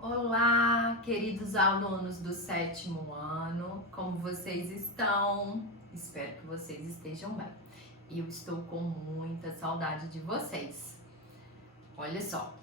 Olá, queridos alunos do 7º ano, como vocês estão? Espero que vocês estejam bem. Eu estou com muita saudade de vocês. Olha só,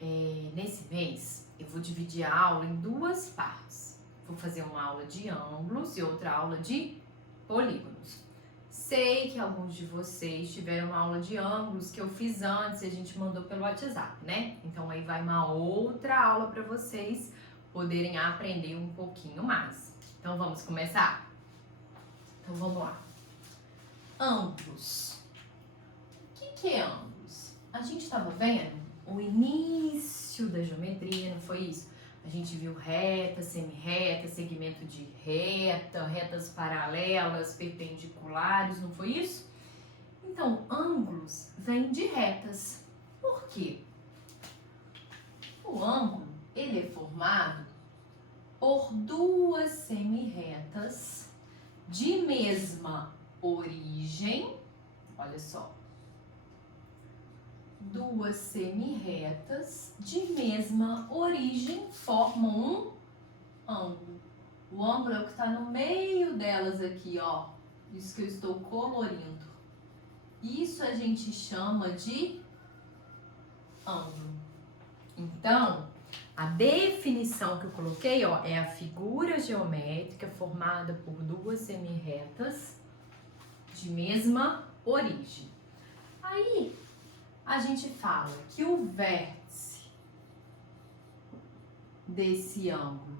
nesse mês eu vou dividir a aula em duas partes. Vou fazer uma aula de ângulos e outra aula de polígonos. Sei que alguns de vocês tiveram uma aula de ângulos que eu fiz antes e a gente mandou pelo WhatsApp, né? Então aí vai uma outra aula para vocês poderem aprender um pouquinho mais. Então vamos começar? Então vamos lá. Ângulos. O que é ângulos? A gente estava vendo o início da geometria, não foi isso? A gente viu reta, semi-reta, segmento de reta, retas paralelas, perpendiculares, não foi isso? Então, ângulos vêm de retas. Por quê? O ângulo, ele é formado por duas semi-retas de mesma origem. Olha só. Duas semi-retas de mesma origem formam um ângulo. O ângulo é o que está no meio delas aqui, ó. Isso que eu estou colorindo. Isso a gente chama de ângulo. Então, a definição que eu coloquei, ó, é a figura geométrica formada por duas semi-retas de mesma origem. Aí, a gente fala que o vértice desse ângulo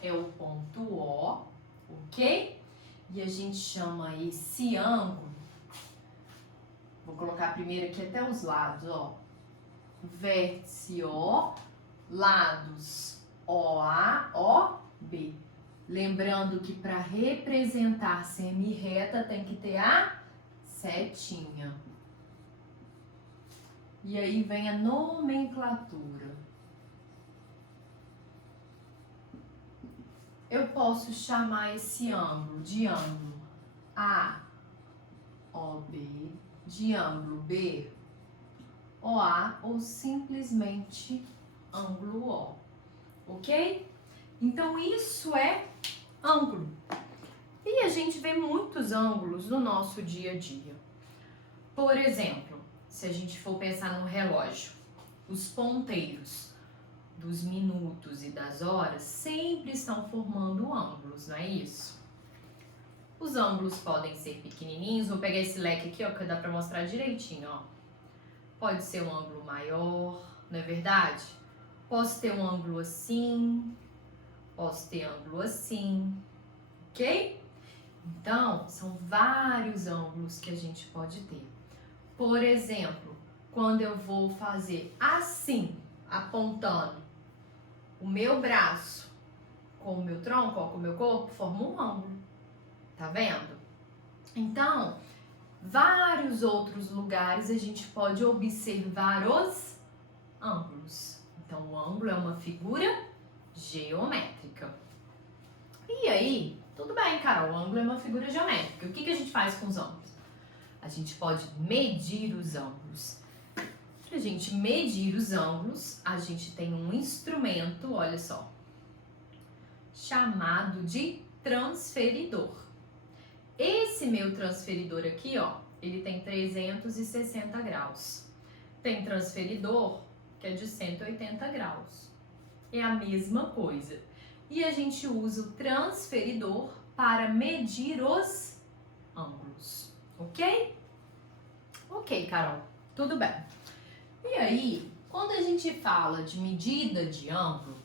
é o ponto O, ok? E a gente chama esse ângulo, vou colocar primeiro aqui até os lados, ó. Vértice O, lados OA, OB. Lembrando que para representar semi-reta tem que ter a setinha. E aí vem a nomenclatura. Eu posso chamar esse ângulo de ângulo AOB, de ângulo BOA ou simplesmente ângulo O, ok? Então isso é ângulo. E a gente vê muitos ângulos no nosso dia a dia. Por exemplo, se a gente for pensar no relógio, os ponteiros dos minutos e das horas sempre estão formando ângulos, não é isso? Os ângulos podem ser pequenininhos, vou pegar esse leque aqui, ó, que dá pra mostrar direitinho, ó. Pode ser um ângulo maior, não é verdade? Posso ter um ângulo assim, posso ter ângulo assim, ok? Então, são vários ângulos que a gente pode ter. Por exemplo, quando eu vou fazer assim, apontando o meu braço com o meu tronco, ó, com o meu corpo, forma um ângulo. Tá vendo? Então, vários outros lugares a gente pode observar os ângulos. Então, o ângulo é uma figura geométrica. E aí, tudo bem, Carol, o ângulo é uma figura geométrica. O que a gente faz com os ângulos? A gente pode medir os ângulos. Para a gente medir os ângulos, a gente tem um instrumento, olha só, chamado de transferidor. Esse meu transferidor aqui, ó, ele tem 360 graus. Tem transferidor que é de 180 graus. É a mesma coisa. E a gente usa o transferidor para medir os ângulos. Ok? Ok, Carol. Tudo bem. E aí, quando a gente fala de medida de ângulo,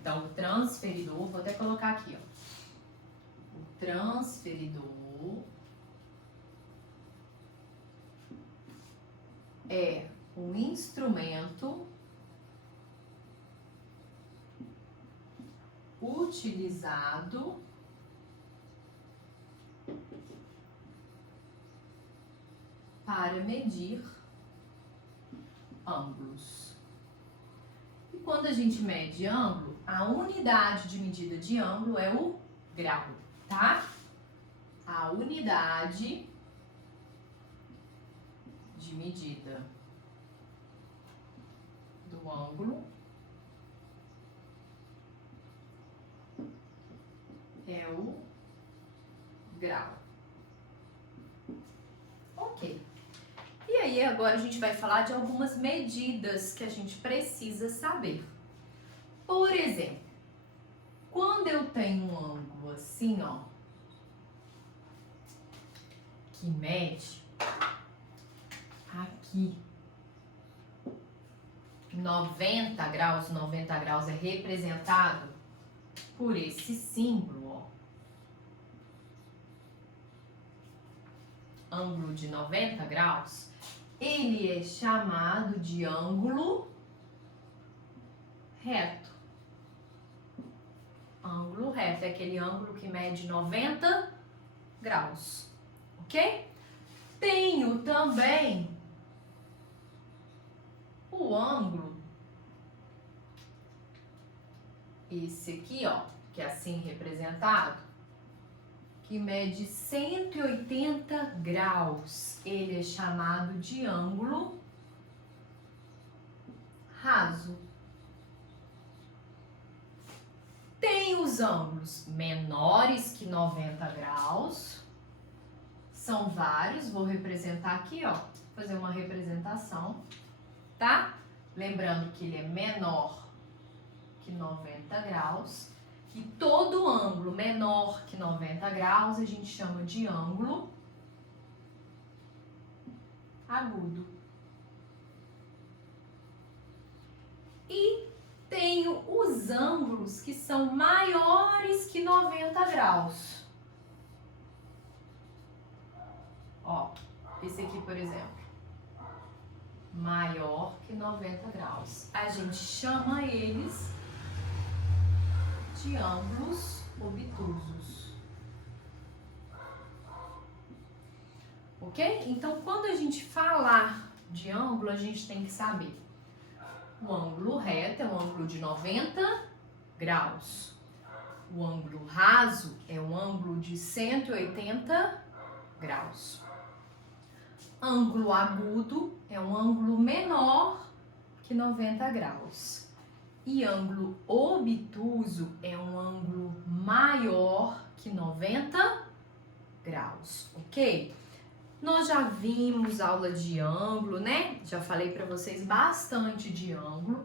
então o transferidor, vou até colocar aqui, ó. O transferidor é um instrumento utilizado para medir ângulos. E quando a gente mede ângulo, a unidade de medida de ângulo é o grau, tá? A unidade de medida do o ângulo é o grau. Ok. E aí, agora a gente vai falar de algumas medidas que a gente precisa saber. Por exemplo, quando eu tenho um ângulo assim, ó, que mede aqui 90 graus é representado por esse símbolo, ó. Ângulo de 90 graus, ele é chamado de ângulo reto. Ângulo reto é aquele ângulo que mede 90 graus, ok? Tenho também o ângulo, esse aqui, ó, que é assim representado, que mede 180 graus. Ele é chamado de ângulo raso. Tem os ângulos menores que 90 graus. São vários, vou representar aqui, ó, fazer uma representação, tá? Lembrando que ele é menor que 90 graus. E todo ângulo menor que 90 graus a gente chama de ângulo agudo. E tenho os ângulos que são maiores que 90 graus. Ó, esse aqui, por exemplo, maior que 90 graus. A gente chama eles de ângulos obtusos. Ok? Então, quando a gente falar de ângulo, a gente tem que saber. O ângulo reto é um ângulo de 90 graus. O ângulo raso é um ângulo de 180 graus. Ângulo agudo é um ângulo menor que 90 graus. E ângulo obtuso é um ângulo maior que 90 graus, ok? Nós já vimos aula de ângulo, né? Já falei para vocês bastante de ângulo.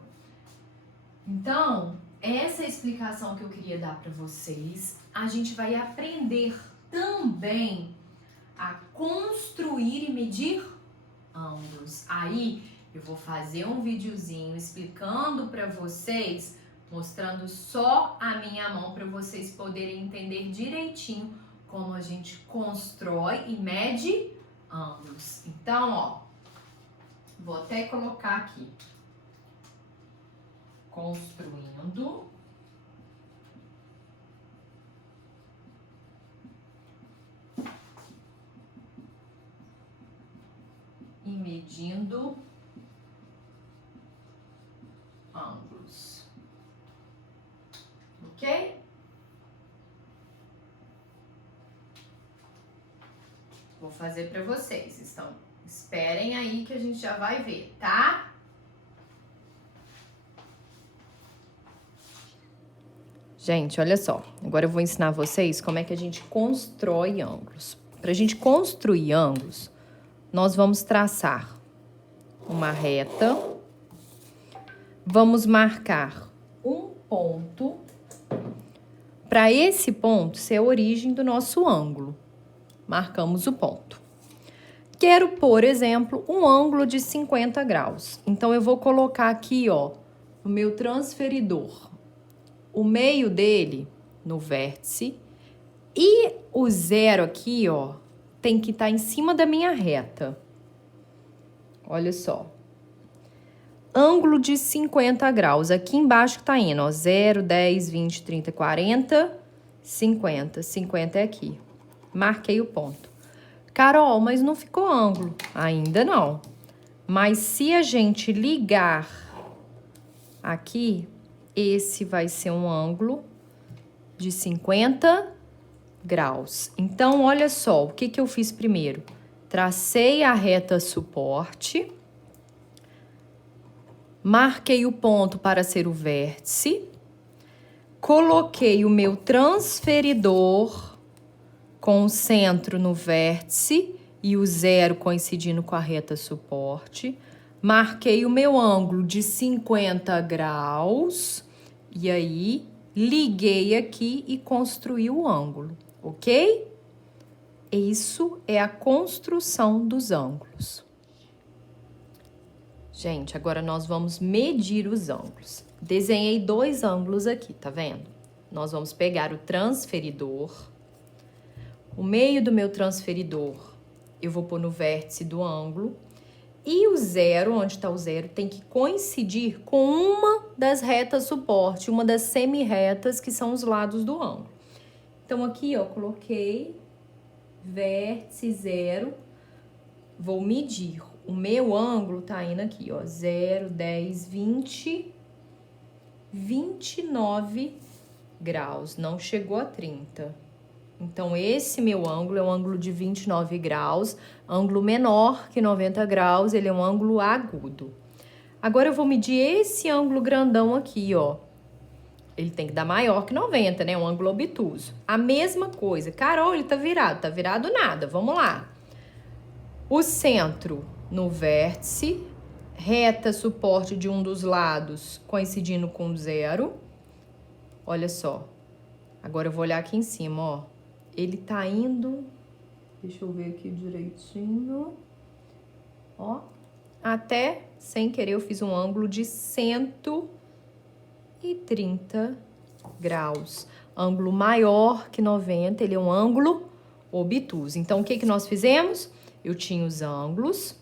Então, essa é a explicação que eu queria dar para vocês. A gente vai aprender também a construir e medir ângulos. Aí, eu vou fazer um videozinho explicando para vocês, mostrando só a minha mão para vocês poderem entender direitinho como a gente constrói e mede ângulos. Então, ó, vou até colocar aqui. Construindo e medindo ângulos. Ok? Vou fazer para vocês. Então, esperem aí que a gente já vai ver, tá? Gente, olha só. Agora eu vou ensinar vocês como é que a gente constrói ângulos. Para a gente construir ângulos, nós vamos traçar uma reta. Vamos marcar um ponto. Para esse ponto ser a origem do nosso ângulo. Marcamos o ponto. Quero, por exemplo, um ângulo de 50 graus. Então, eu vou colocar aqui, ó, o meu transferidor. O meio dele no vértice. E o zero aqui, ó, tem que estar em cima da minha reta. Olha só. Ângulo de 50 graus. Aqui embaixo que tá indo, ó, 0, 10, 20, 30, 40, 50. 50 é aqui. Marquei o ponto. Carol, mas não ficou ângulo. Ainda não. Mas se a gente ligar aqui, esse vai ser um ângulo de 50 graus. Então, olha só, o que que eu fiz primeiro? Tracei a reta suporte. marquei o ponto para ser o vértice, coloquei o meu transferidor com o centro no vértice e o 0 coincidindo com a reta suporte, marquei o meu ângulo de 50 graus e aí liguei aqui e construí o ângulo, ok? Isso é a construção dos ângulos. Gente, agora nós vamos medir os ângulos. Desenhei 2 ângulos aqui, tá vendo? Nós vamos pegar o transferidor. O meio do meu transferidor eu vou pôr no vértice do ângulo. E o 0, onde está o 0, tem que coincidir com uma das retas suporte, uma das semi-retas que são os lados do ângulo. Então, aqui, ó, coloquei vértice 0, vou medir. O meu ângulo tá indo aqui, ó, 0, 10, 20, 29 graus, não chegou a 30. Então, esse meu ângulo é um ângulo de 29 graus, ângulo menor que 90 graus, ele é um ângulo agudo. Agora, eu vou medir esse ângulo grandão aqui, ó. Ele tem que dar maior que 90, né? Um ângulo obtuso. A mesma coisa. Carol, ele tá virado nada. Vamos lá. O centro no vértice, reta suporte de um dos lados coincidindo com 0. Olha só. Agora eu vou olhar aqui em cima, ó. Ele tá indo, deixa eu ver aqui direitinho, ó, até, sem querer, eu fiz um ângulo de 130 graus. Ângulo maior que 90, ele é um ângulo obtuso. Então, o que que nós fizemos? Eu tinha os ângulos,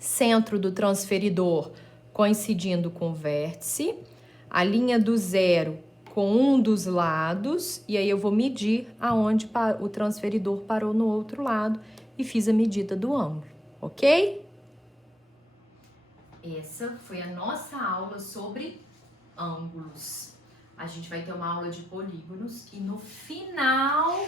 centro do transferidor coincidindo com o vértice, a linha do 0 com um dos lados, e aí eu vou medir aonde o transferidor parou no outro lado e fiz a medida do ângulo, ok? Essa foi a nossa aula sobre ângulos. A gente vai ter uma aula de polígonos e no final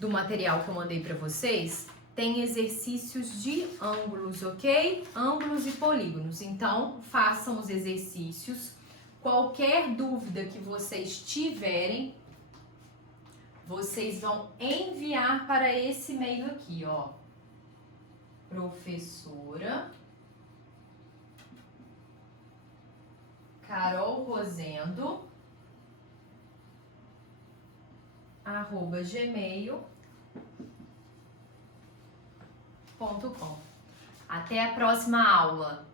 do material que eu mandei para vocês, tem exercícios de ângulos, ok? Ângulos e polígonos. Então, façam os exercícios. Qualquer dúvida que vocês tiverem, vocês vão enviar para esse e-mail aqui, ó. Professora Carol Rosendo @gmail.com. Até a próxima aula!